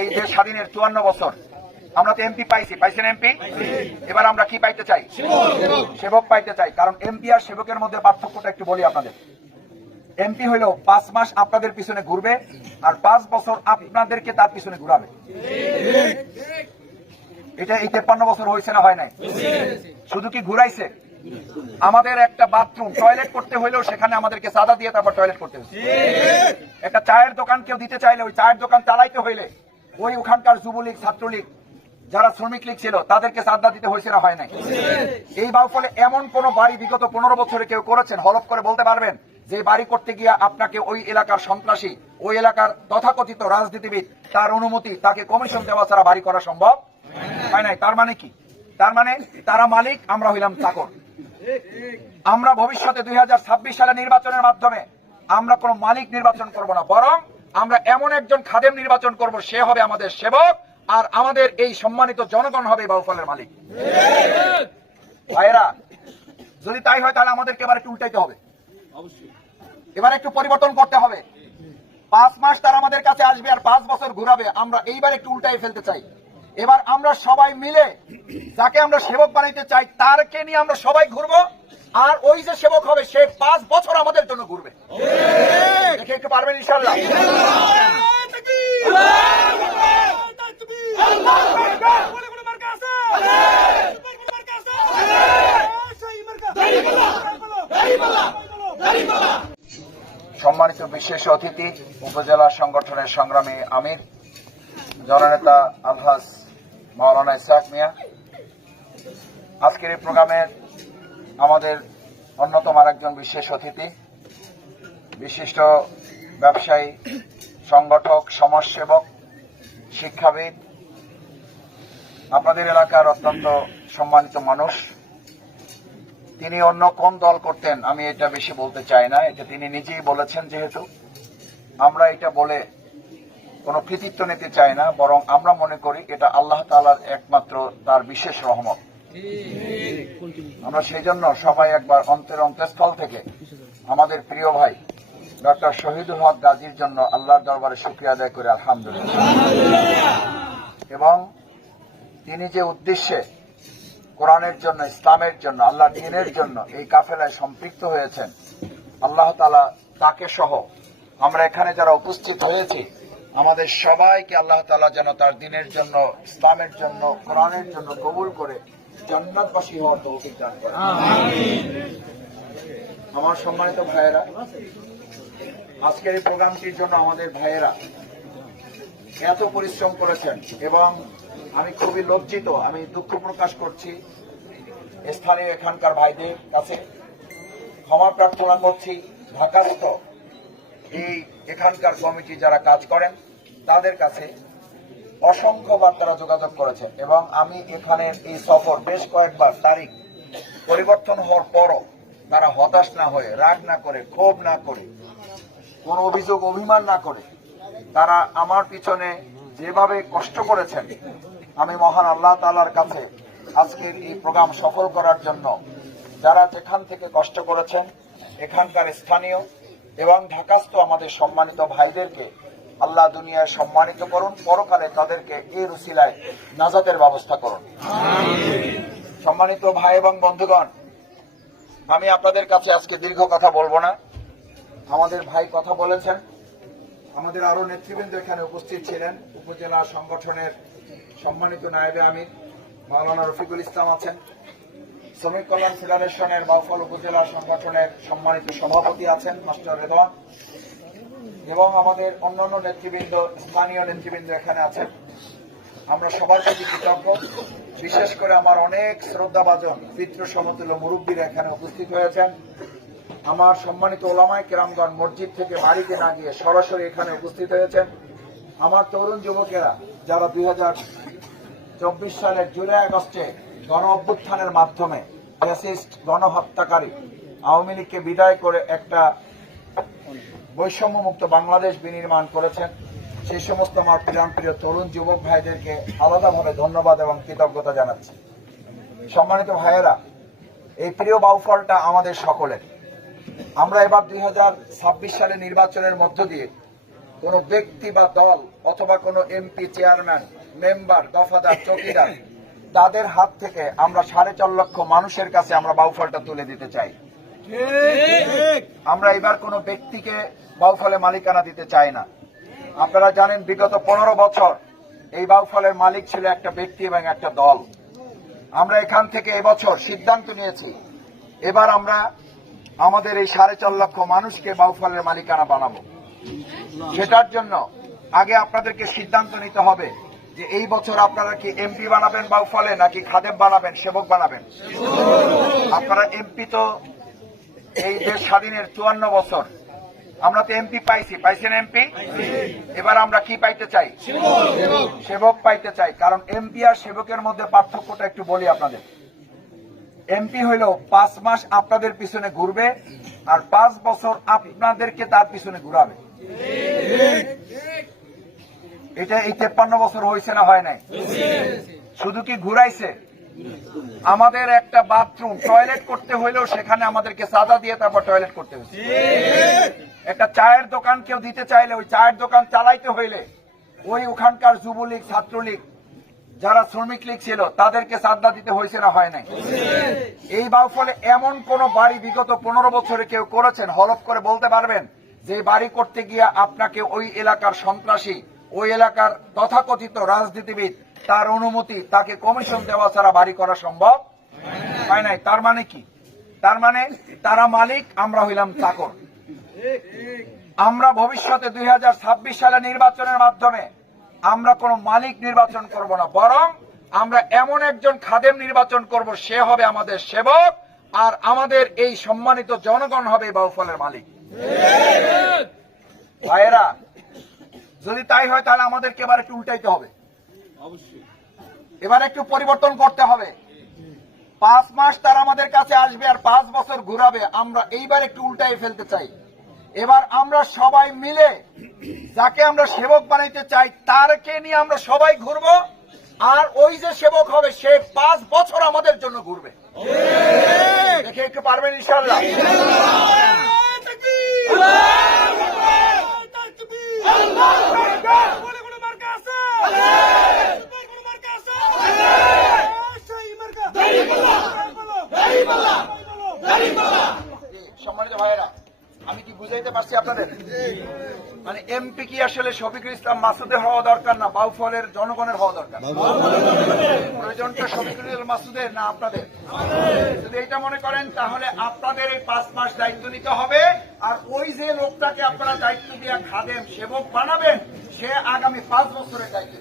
এই দেশ স্বাধীনের চুয়ান্ন বছর, আমরা তো এমপি পাইছি। পাইছেন এমপি এবার আমরা কি পাইতে চাই? সেবক পাইতে চাই। কারণ এমপি আর সেবকের মধ্যে পার্থক্যটা একটু বলি আপনাদের। এমপি হইল পাঁচ মাস আপনাদের পিছনে ঘুরবে, আর পাঁচ বছর আপনাদেরকে তার পিছনে ঘুরাবে। এটা এই তেপ্পান্ন বছর হয়েছে না হয় নাই? শুধু কি ঘুরাইছে? আমাদের একটা বাথরুম টয়লেট করতে হইলেও সেখানে আমাদেরকে সাদা দিয়ে তারপর টয়লেট করতে হয়েছে একটা চায়ের দোকান কেউ দিতে চাইলে ওই চায়ের দোকান চালাইতে হইলে ওই ওখানকার যুবলীগ, ছাত্রলীগ যারা শ্রমিক লীগ ছিল, তাদেরকে সাদা দিতে হয়েছে না হয় নাই। এই ফলে এমন কোন বাড়ি বিগত পনেরো বছরে কেউ করেছেন? হলফ করে বলতে পারবেন যে বাড়ি করতে গিয়ে আপনাকে ওই এলাকার সন্ত্রাসী, ওই এলাকার তথাকথিত রাজনীতিবিদ, তার অনুমতি, তাকে কমিশন দেওয়া ছাড়া বাড়ি করা সম্ভব হয় নাই। তার মানে কি? তার মানে তারা মালিক, আমরা হইলাম চাকর। আমরা ভবিষ্যতে দুই হাজার ছাব্বিশ সালে নির্বাচনের মাধ্যমে আমরা কোন মালিক নির্বাচন করব না, বরং আমরা এমন একজন খাদেম নির্বাচন করব, সে হবে আমাদের সেবক, আর আমাদের এই সম্মানিত জনগণ হবে বাউফলের মালিক। ভাইরা যদি তাই হয় তাহলে আমাদেরকে এবার একটু উল্টাইতে হবে। এবার একটু পরিবর্তন করতে হবে। পাঁচ মাস তারা আমাদের কাছে আসবে আর পাঁচ বছর ঘুরাবে। আমরা এইবার একটু উল্টাই ফেলতে চাই। এবার আমরা সবাই মিলে যাকে আমরা সেবক বানাইতে চাই, তারকে নিয়ে আমরা সবাই ঘুরবো। আর ওই যে সেবক হবে, সে পাঁচ বছর আমাদের জন্য ঘুরবে। একটু পারবেন সম্মানিত বিশেষ অতিথি, উপজেলা সংগঠনের সংগ্রামী আমির, জননেতা আলহাজ মাওলানা ইসরাক মিয়া, আজকের এই প্রোগ্রামের আমাদের অন্যতম আরেকজন বিশেষ অতিথি, বিশিষ্ট ব্যবসায়ী, সংগঠক, সমাজসেবক, শিক্ষাবিদ, আপনাদের এলাকার অত্যন্ত সম্মানিত মানুষ। তিনি অন্য কোন দল করতেন আমি এটা বেশি বলতে চাই না, এটা তিনি নিজেই বলেছেন যেহেতু। আমরা এটা বলে কোনো কৃতিত্ব নিতে চাই না, বরং আমরা মনে করি এটা আল্লাহ তালার একমাত্র তার বিশেষ রহমত। আমরা সেই জন্য সবাই একবার অন্তের অন্তঃস্থল থেকে আমাদের প্রিয় ভাই ডক্টর শহীদুল হক গাজীর জন্য আল্লাহর দরবারে শুক্রিয়া আদায় করে, আলহামদুলিল্লাহ। এবং তিনি যে উদ্দেশ্যে কোরআনের জন্য, ইসলামের জন্য আল্লাহ দিনের জন্য এই কাফেলায় সম্পৃক্ত হয়েছেন, আল্লাহ তালা তাকে সহ আমরা এখানে যারা উপস্থিত হয়েছি আমাদের সবাইকে আল্লাহ তালা যেন তার দিনের জন্য ইসলামের জন্য কোরআনের জন্য কবুল করে জান্নাতবাসী হওয়ার তৌফিক দান করে আমার সম্মানিত ভাইয়েরা আজকের এই প্রোগ্রামটির জন্য আমাদের ভাইয়েরা এত পরিশ্রম করেছেন এবং আমি খুবই লজ্জিত আমি দুঃখ প্রকাশ করছি স্থানীয় এখানকার ভাইদের কাছে। ক্ষমা প্রার্থনা করছি ঢাকাস্থ এই এখানকার কমিটি যারা কাজ করেন, তাদের কাছে অসংখ্যবার তারা যোগাযোগ করেছেন এবং আমি এখানে এই সফর বেশ কয়েকবার তারিখ পরিবর্তন হওয়ার পরও তারা হতাশ না হয়ে, রাগ না করে, ক্ষোভ না করে, কোন অভিযোগ, অভিমান না করে তারা আমার পিছনে যেভাবে কষ্ট করেছেন, আমি মহান আল্লাহ তালার কাছে আজকের এই প্রোগ্রাম সফল করার জন্য যারা যেখান থেকে কষ্ট করেছেন, এখানকার স্থানীয় এবং ঢাকাস্থ আমাদের সম্মানিত ভাইদেরকে, আল্লাহ দুনিয়ায় সম্মানিত করুন, পরকালে তাদেরকে এই রুসিলায় নাজাতের ব্যবস্থা করুন। সম্মানিত ভাই এবং বন্ধুগণ, আমি আপনাদের কাছে আজকে দীর্ঘ কথা বলব না। আমাদের ভাই কথা বলেছেন। আমাদের আরও নেতৃবৃন্দ এখানে উপস্থিত ছিলেন। উপজেলা সংগঠনের সম্মানিত নায়েবে আমির, মাওলানা রফিকুল ইসলাম আছেন। শ্রমিক কল্যাণ ফেডারেশনের বাউফল উপজেলা সংগঠনের সম্মানিত সভাপতি আছেন মাস্টার রেদওয়ান এবং আমাদের অন্যান্য নেতৃবৃন্দ, স্থানীয় নেতৃবৃন্দ এখানে আছেন। আমরা সবার প্রতি কৃতজ্ঞ। বিশেষ করে আমার অনেক শ্রদ্ধাভাজন পিতৃ সমতুল্য মুরব্বীরা এখানে উপস্থিত হয়েছেন। আমার সম্মানিত ওলামায় কেরামগণ মসজিদ থেকে বাড়িতে না গিয়ে সরাসরি এখানে উপস্থিত হয়েছেন। আমার তরুণ যুবকেরা, যারা দুই চব্বিশ সালের জুলাই আগস্টে গণ অভ্যুত্থানের মাধ্যমে ফ্যাসিস্ট গণহত্যাকারী আওয়ামী লীগকে বিদায় করে একটা বৈষম্যমুক্ত বাংলাদেশ বিনির্মাণ করেছেন। সেই সমস্ত আমার প্রিয় তরুণ যুবক ভাইদেরকে আলাদাভাবে ধন্যবাদ এবং কৃতজ্ঞতা জানাচ্ছি। সম্মানিত ভাইয়েরা, এই প্রিয় বাউফলটা আমাদের সকলের। আমরা এবার দুই হাজার ছাব্বিশ সালে নির্বাচনের মধ্য দিয়ে কোন ব্যক্তি বা দল অথবা কোন এমপি, চেয়ারম্যান, মেম্বার, দফাদার, চৌকিদার তাদের হাত থেকে আমরা সাড়ে চার লক্ষ মানুষের কাছে আমরা বাউফলটা তুলে দিতে চাই। আমরা এবার কোন ব্যক্তিকে বাউফলে মালিকানা দিতে চাই না। আপনারা জানেন, বিগত পনেরো বছর এই বাউফলের মালিক ছিল একটা ব্যক্তি এবং একটা দল। আমরা এখান থেকে এবছর সিদ্ধান্ত নিয়েছি, এবার আমরা আমাদের এই সাড়ে চার লক্ষ মানুষকে বাউফলের মালিকানা বানাবো। সেটার জন্য আগে আপনাদেরকে সিদ্ধান্ত নিতে হবে যে এই বছর আপনারা কি এমপি বানাবেন বাউফলে নাকি খাদেম বানাবেন, সেবক বানাবেন? আপনারা এমপি তো এই দেশ স্বাধীনের চুয়ান্ন বছর। আমরা তো এমপি পাইছি। পাইছেন এমপি এবার আমরা কি পাইতে চাই? সেবক পাইতে চাই। কারণ এমপি আর সেবকের মধ্যে পার্থক্যটা একটু বলি আপনাদের। এমপি হইল পাঁচ মাস আপনাদের পিছনে ঘুরবে, আর পাঁচ বছর আপনাদেরকে তার পিছনে ঘুরাবে। এটা এই তেপ্পান্ন বছর হয়েছে না হয় নাই? শুধু কি ঘুরাইছে? আমাদের একটা বাথরুম টয়লেট করতে হইলেও সেখানে আমাদেরকে সাদা দিয়ে তারপর টয়লেট করতে হয়েছে। একটা চায়ের দোকান কেউ দিতে চাইলে ওই চায়ের দোকান চালাইতে হইলে ওই ওখানকার যুবলীগ, ছাত্রলীগ, যারা শ্রমিক লীগ ছিল, তাদেরকে সাদা দিতে হয়েছে না হয় নাই? এই বাউফলে এমন কোন বাড়ি বিগত পনেরো বছরে কেউ করেছেন? হলফ করে বলতে পারবেন যে বাড়ি করতে গিয়ে আপনাকে ওই এলাকার সন্ত্রাসী ওই এলাকার তথাকথিত রাজনীতিবিদ তার অনুমতি তাকে কমিশন দেওয়া ছাড়া বাড়ি করা সম্ভব হয় নাই। তার মানে কি? তার মানে তারা মালিক, আমরা হইলাম চাকর। আমরা ভবিষ্যতে দুই হাজার ছাব্বিশ সালে নির্বাচনের মাধ্যমে আমরা কোন মালিক নির্বাচন করব না, বরং আমরা এমন একজন খাদেম নির্বাচন করব, সে হবে আমাদের সেবক, আর আমাদের এই সম্মানিত জনগণ হবে বাউফলের মালিক। ভাইয়েরা যদি তাই হয় তাহলে আমাদেরকে এবার একটু উল্টাইতে হবে। এবার একটু পরিবর্তন করতে হবে। পাঁচ মাস তারা আমাদের কাছে আসবে আর পাঁচ বছর ঘুরাবে আমরা এইবার একটু উল্টাই ফেলতে চাই। এবার আমরা সবাই মিলে যাকে আমরা সেবক বানাইতে চাই তারকে নিয়ে আমরা সবাই ঘুরব আর ওই যে সেবক হবে সে পাঁচ বছর আমাদের জন্য ঘুরবে। দেখে একটু পারবেন ইনশাল্লাহ আমি কি বুঝাইতে পারছি আপনাদের? মানে এমপি আসলে শফিকুল মাসুদের হওয়া দরকার না বাউফলের জনগণের হওয়া দরকার? প্রয়োজনটা মাসুদের না আপনাদের? যদি এটা মনে করেন, তাহলে আপনাদের এই পাঁচ মাস দায়িত্ব নিতে হবে। আর ওই যে লোকটাকে আপনারা দায়িত্ব দিয়ে খাদেম সেবক বানাবেন সে আগামী পাঁচ বছরের দায়িত্ব?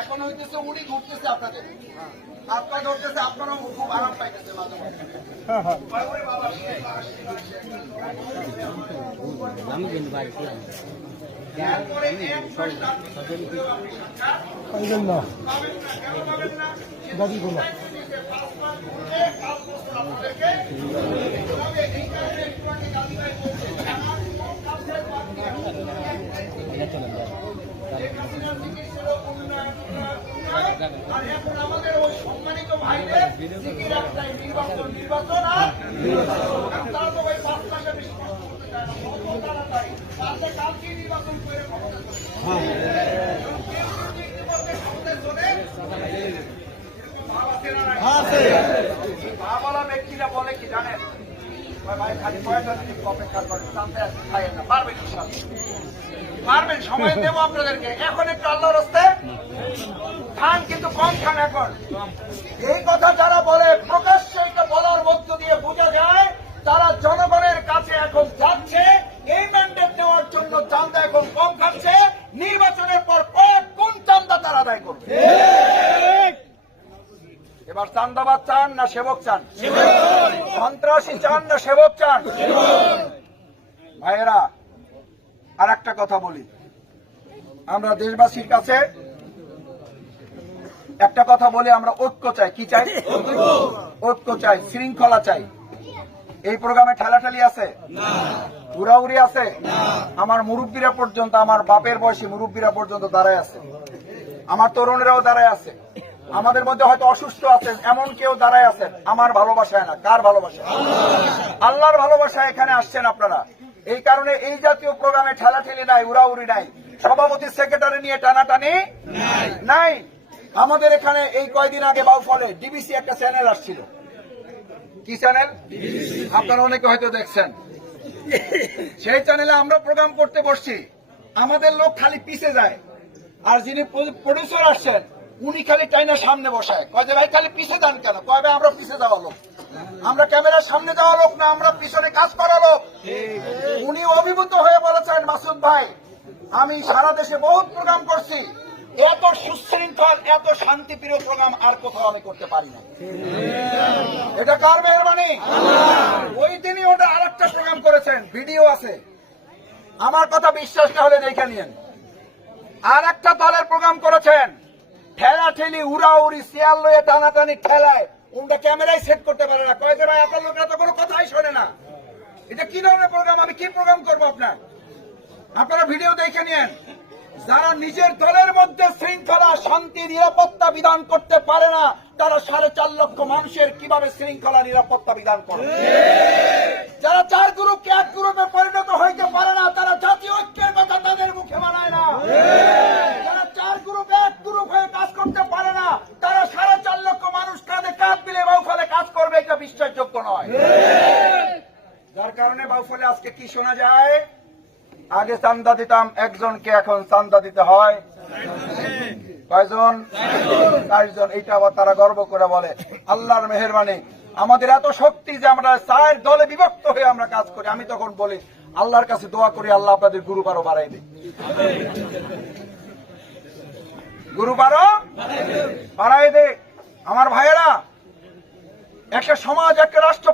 এখন হইতেছে উনি ঘুরতেছে আপনাদের আপনারা ধরতেছে আপনারাও খুব আরাম পাইতেছে মাঝে মাঝে। আর এখন আমাদের ওই সম্মানিত ভাইদের নির্বাচন, নির্বাচন আর নির্বাচন। তো ওই পাঁচ মাসে বেশি করতে চায় না, কত তাড়াতাড়ি। তারপরে কালকেই নির্বাচন করে ক্ষমতা চলে ব্যক্তিরা বলে কি জানেন? এই কথা যারা বলে, প্রকাশ্যে যায়, তারা জনগণের কাছে এখন যাচ্ছে, এই ম্যান্ডেট দেওয়ার জন্য চান্দা এখন কম খাচ্ছে, নির্বাচনের পর কয়েক কোন চান্দা তারা আদায় করবে। এবার চান্দাবাদ চান না সেবক চান? সন্ত্রাসী চান না সেবক চান? ভাইয়েরা আর একটা কথা বলি। আমরা দেশবাসীর কাছে একটা কথা বলে আমরা ঐক্য চাই। কি চাই? ঐক্য চাই, শৃঙ্খলা চাই। এই প্রোগ্রামে ঠেলাঠেলি আছে? উড়াউড়ি আছে? আমার মুরব্বীরা পর্যন্ত, আমার বাপের বয়সী মুরব্বীরা পর্যন্ত দাঁড়ায় আছে। আমার তরুণেরাও দাঁড়ায় আছে। আমাদের মধ্যে হয়তো অসুস্থ আছেন এমন কেউ দাঁড়ায় আছেন। আমার ভালোবাসায় না কার ভালোবাসা আল্লাহর ভালোবাসায় এখানে আসছেন আপনারা। এই কারণে এই জাতীয় প্রোগ্রামে ঠেলাঠেলি নাই উড়াউড়ি নাই। সভাপতি সেক্রেটারি নিয়ে টানাটানি নাই। আমাদের এখানে এই কয়দিন আগে বাউফলে ডিবিসি একটা চ্যানেল আসছিল। কি চ্যানেল? আপনারা অনেকে হয়তো দেখছেন। সেই চ্যানেলে আমরা প্রোগ্রাম করতে বসছি। আমাদের লোক খালি পিছে যায়। আর যিনি প্রডিউসার আসছেন উনি খালি টাইনা সামনে বসায়। কয় যে, ভাই, খালি পিছে যান কেন? কয়, ভাই, আমরা পিছে যাওয়া লোক। আমরা ক্যামেরার সামনে যাওয়া লোক না, আমরা পিছনে কাজ করা লোক। উনি অভিভূত হয়ে বলেছেন, মাসুদ ভাই, আমি সারা দেশে বহুত প্রোগ্রাম করছি। এত সুশৃঙ্খল, এত শান্তিপ্রিয় প্রোগ্রাম আর কোথাও আমি করতে পারি না। এটা কার মেহরবানি? ওই দিনই ওটা আর একটা প্রোগ্রাম করেছেন, ভিডিও আছে। আমার কথা বিশ্বাস না হলে দেখে নিন আর একটা দলের প্রোগ্রাম করেছেন ঠেলা ঠেলি উড়া উড়ি শিয়াল লয়ে টানাটানি ঠেলায়। উল্টা ক্যামেরায় সেট করতে পারে না। কয়েক ভাই, আপনার লোকেরা তো কোনো কথাই শোনে না। এটা কি ধরনের প্রোগ্রাম আমি কি প্রোগ্রাম করব আপনার? আপনারা ভিডিও দেখে নিন যারা নিজের দলের মধ্যে শৃঙ্খলা, শান্তি, নিরাপত্তা বিধান করতে পারে না, তারা সাড়ে চার লক্ষ মানুষের কীভাবে শৃঙ্খলা, নিরাপত্তা বিধান করে? যারা চার গ্রুপকে এক গ্রুপে পরিণত হইতে পারে না, তারা জাতীয় ঐক্যের কথা তাদের মুখে বানায় না। যারা চার গ্রুপ এক গ্রুপ হয়ে কাজ করতে পারে না তারা সাড়ে চার লক্ষ মানুষ কাঁধে কাঁধ মিলে বাউফলে কাজ করবে এটা বিশ্বাসযোগ্য নয় যার কারণে বাউফলে আজকে কি শোনা যায়? আগে চান্দা দিতাম, একজনকে এখন চান্দা দিতে হয়। কয়জন? চারজন। এইটা আবার তারা গর্ব করে বলে। আল্লাহর মেহরবানি। আমাদের এত শক্তি যে আমরা চার দলে বিভক্ত হয়ে আমরা কাজ করি। আমি তখন বলি, আল্লাহর কাছে দোয়া করি, আল্লাহ আপনাদের গুরু বারো বাড়াই দিই গুরু বারো বাড়াই দে আমার ভাইয়েরা, একটা সমাজ, একটা রাষ্ট্র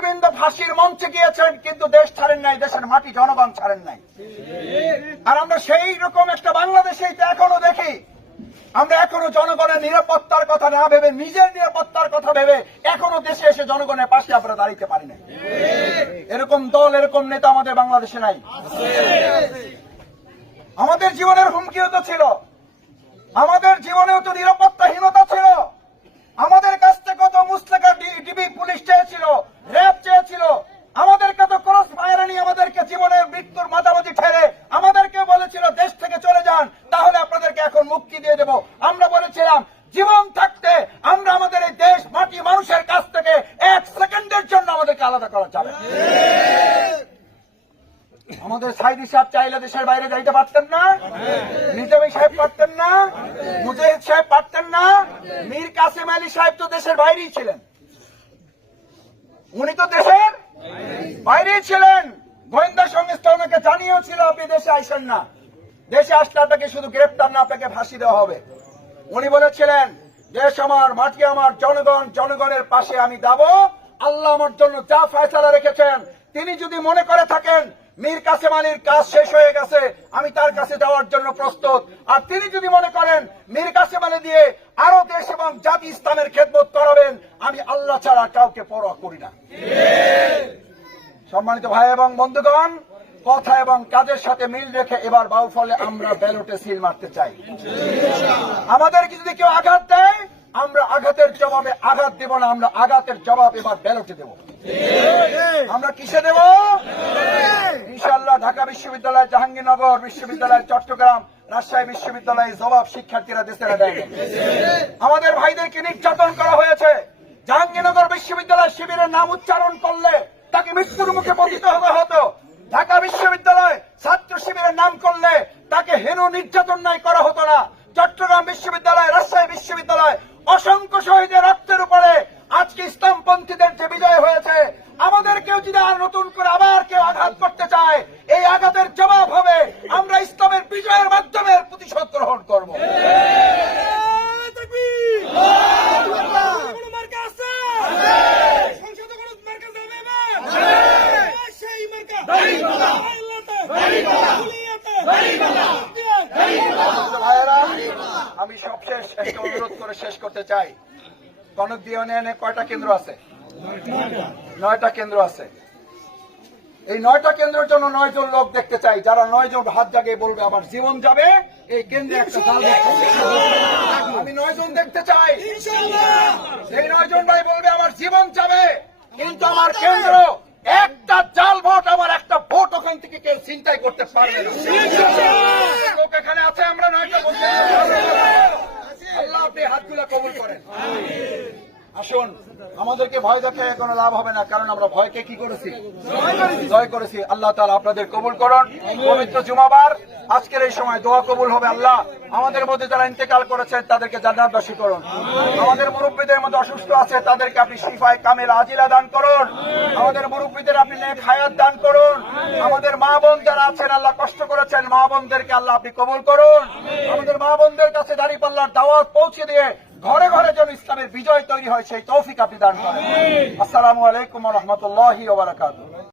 নেতৃবৃন্দ ফাঁসির মঞ্চে গিয়েছেন, কিন্তু দেশ ছাড়েন নাই, দেশের মাটি জনগণ ছাড়েন নাই। আর আমরা সেই রকম একটা বাংলাদেশেই তো এখনও দেখি। আমরা এখনও জনগণের নিরাপত্তার কথা না ভেবে, নিজের নিরাপত্তার কথা ভেবে এখনও দেশে এসে জনগণের পাশে আমরা দাঁড়িয়ে পারি না এরকম দল, এরকম নেতা আমাদের বাংলাদেশে নাই। আমাদের জীবনের হুমকিও তো ছিল। আমাদের জীবনেও তো নিরাপত্তাহীনতা ছিল। আমাদের কাছ থেকে তো মুসলেকা ডিবি পুলিশ চেয়েছিল র্যাব চেয়েছিল। আমাদেরকে তো ক্রস ফায়ার নিয়ে আমাদেরকে জীবনের মৃত্যুর মাঝামাঝি ঠেলে আমাদেরকে বলেছিল, দেশ থেকে চলে যান, তাহলে আপনাদেরকে এখন মুক্তি দিয়ে দেব। আমরা বলেছিলাম, জীবন থাকতে আমরা আমাদের এই দেশ মাটি মানুষের কাছ থেকে এক সেকেন্ডের জন্য আমাদেরকে আলাদা করা যাবে আমাদের সাইদি সাহেব চাইলে দেশের বাইরে যাইতে পারতেন না, নিজামী সাহেব পারতেন না, মুজাহিদ সাহেব পারতেন না, মীর কাসেম আলী সাহেব তো দেশের বাইরেই ছিলেন। উনি তো দেশের বাইরে ছিলেন। গোয়েন্দা সংস্থা ওনাকে জানিয়েও ছিল আপনি দেশে আইসেন না। দেশে আসলে আপনাকে শুধু গ্রেপ্তার না, আপনাকে ফাঁসি দেওয়া হবে। উনি বলেছিলেন, দেশ আমার, মাটি আমার, জনগণ, জনগণের পাশে আমি যাব আল্লাহ আমার জন্য যা ফয়সালা রেখেছেন, তিনি যদি মনে করে থাকেন মীর কাসেম আলীর কাজ শেষ হয়ে গেছে, আমি তার কাছে যাওয়ার জন্য প্রস্তুত। আর তিনি যদি মনে করেন মীর কাসেম আলী দিয়ে আরও দেশ এবং জাতি ইসলামের খেদমত করাবেন, আমি আল্লাহ ছাড়া কাউকে পরোয়া করি না। সম্মানিত ভাই এবং বন্ধুগণ, কথা এবং কাজের সাথে মিল রেখে এবার বাউফলে আমরা ব্যালটে সিল মারতে চাই। আমাদেরকে যদি কেউ আঘাত দেয় আমরা আঘাতের জবাবে আঘাত দেব না, আমরা আঘাতের জবাব এবার ব্যালটে দেব। আমরা কিসে দেব? ইনশাল্লাহ ঢাকা বিশ্ববিদ্যালয়, জাহাঙ্গীরনগর বিশ্ববিদ্যালয়, চট্টগ্রাম, রাজশাহী বিশ্ববিদ্যালয়ে জবাব শিক্ষার্থীরা দেশে দেয়। আমাদের ভাইদেরকে নির্যাতন করা হয়েছে। জাহাঙ্গীরনগর বিশ্ববিদ্যালয় শিবিরের নাম উচ্চারণ করলে তাকে মৃত্যুর মুখে পতিত হতে হতো ঢাকা বিশ্ববিদ্যালয় ছাত্র শিবিরের নাম করলে তাকে হেন নির্যাতন নাই করা হতো না। চট্টগ্রাম বিশ্ববিদ্যালয়, রাজশাহী বিশ্ববিদ্যালয় অসংখ্য শহীদের রক্তের উপরে আজকে ইসলামপন্থীদের যে বিজয় হয়েছে আমাদের কেউ যদি আর নতুন করে আবার কেউ আঘাত করতে চায়, এই আঘাতের জবাব হবে আমরা ইসলামের বিজয়ের মাধ্যমে এর প্রতিশোধ গ্রহণ করব কোনো মার্কা আছে? সংসদে কোনো মার্কা যাবে এবার? সেই মার্কা। আল্লাহতে। দুনিয়াতে। সম্মানিত ভাইয়েরা, আমি সবশেষ একটা অনুরোধ করে শেষ করতে চাই কনক ইউনিয়নে কয়টা কেন্দ্র আছে? নয়টা কেন্দ্র আছে। এই নয়টা কেন্দ্রের জন্য নয় জন লোক দেখতে চাই। যারা নয় জন হাত জাগিয়ে বলবে আমার জীবন যাবে এই কেন্দ্রে একটা। আমি নয় জন দেখতে চাই। এই নয় জন ভাই বলবে আমার জীবন যাবে কিন্তু আমার কেন্দ্র একটা জাল ভোট আমার একটা ভোট ওখান থেকে কেউ চিন্তাই করতে পারবে না। লোক এখানে আছে আমরা নয়টা বলতে আল্লাহ আপনি হাতগুলো কবুল করেন। আসুন, আমাদেরকে ভয় দেখে কোনো লাভ হবে না, কারণ আমরা ভয়কে কি করেছি? জয় করেছি। আল্লাহ তাআলা আপনাদের কবুল করুন। পবিত্র জুমাবার, আজকের এই সময় দোয়া কবুল হবে আল্লাহ। আমাদের মধ্যে যারা ইন্তেকাল করেছেন, তাদেরকে জান্নাতবাসী করুন। আমাদের মুরব্বীদের মধ্যে অসুস্থ আছে, তাদেরকে আপনি শিফায় কামেল আজিলা দান করুন। আমাদের মুরব্বীদের আপনি নেক হায়াত দান করুন। আমাদের মা বোন যারা আছেন, আল্লাহ কষ্ট করেছেন, মা বোনদেরকে আল্লাহ আপনি কবুল করুন। আমাদের মা বোনদের কাছে দাঁড়িপাল্লার দাওয়াত পৌঁছে দিয়ে ঘরে ঘরে যেন ইসলামের বিজয় তৈরি হয় সেই তৌফিক আপনি দান করেন। আসসালামু আলাইকুম রহমতুল্লাহ ওবরাকাতুহ